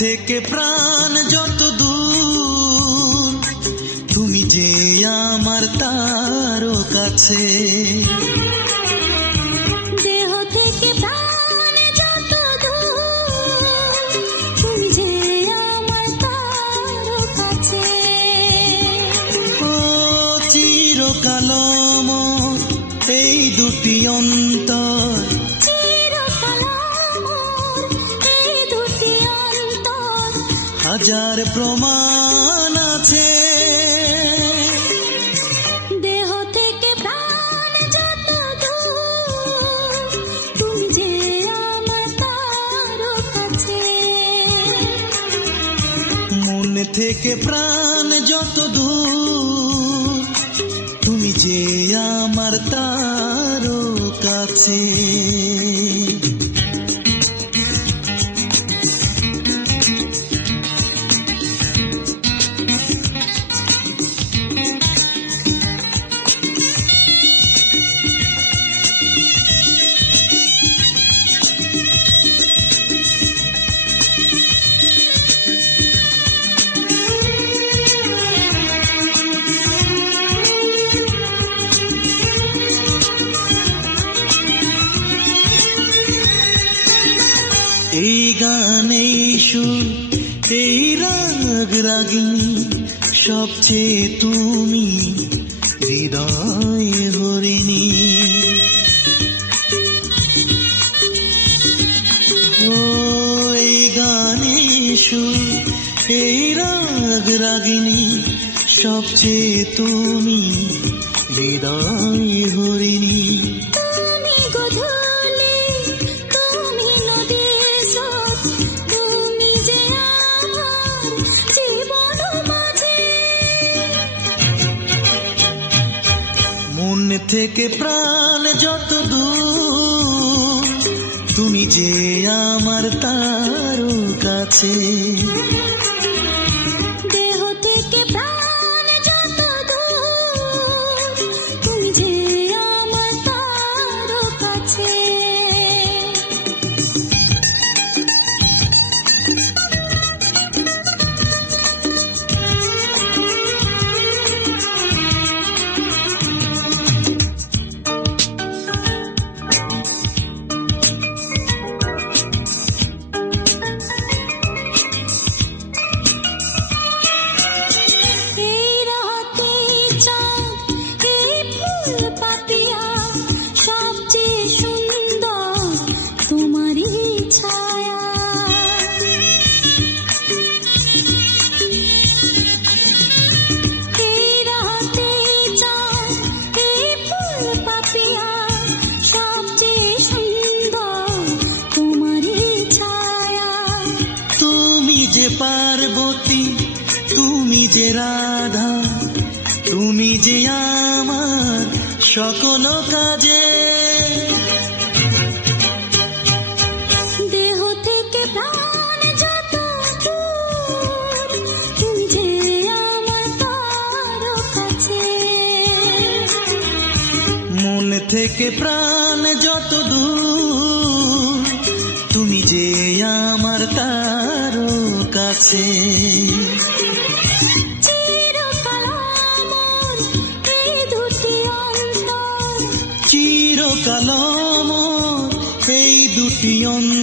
থেকে প্রাণ যত দূর, তুমি যে আমার তারও কাছে। দেহ থেকে প্রাণ যত দূর, তুমি যে আমার তারও কাছে। ও চিরকাল আমার এই দুটি অন্তর, চিরকাল আমার এই দুটি অন্তর, হাজার প্রমাণ আছে। দেহ থেকে প্রাণ যত দূর, তুমি যে আমার তারও কাছে। মন থেকে প্রাণ যত দূর, তুমি যে আমার তারও কাছে। এই গানে সুর, এই রাগ রাগিনী, সবচেয়ে তুমি হৃদয় হরিণী। ও এই গানে সুর, এই রাগ রাগিনী, সবচেয়ে তুমি হৃদয় হরিণী। তুমি গধূলি, তুমি নদীর স্রোত, তুমি যে আমার জীবন মাঝে। মন থেকে প্রাণ যত দূর, তুমি যে আমার তারও কাছে। দেহ থেকে প্রাণ যত দূর, তুমি যে আমার তারও কাছে। এই রাতে চাঁদ, এই ফুল পাপিয়া, সবচেয়ে সুন্দর তোমারই ছায়া। এই রাতে চাঁদ, এই ফুল পাপিয়া, সবচেয়ে সুন্দর তোমারই ছায়া। তুমি যে পার্বতী, তুমি যে রাধা, তুমি যে আমার সকল কাজে। দেহ থেকে প্রাণ যত দূর, তুমি যে আমার তারও কাছে। মন থেকে প্রাণ যত দূর, তুমি যে আমার তারও কাছে। চিরকাল আমার এই দুটি অন্তর, চিরকাল আমার এই দুটি অন্তর,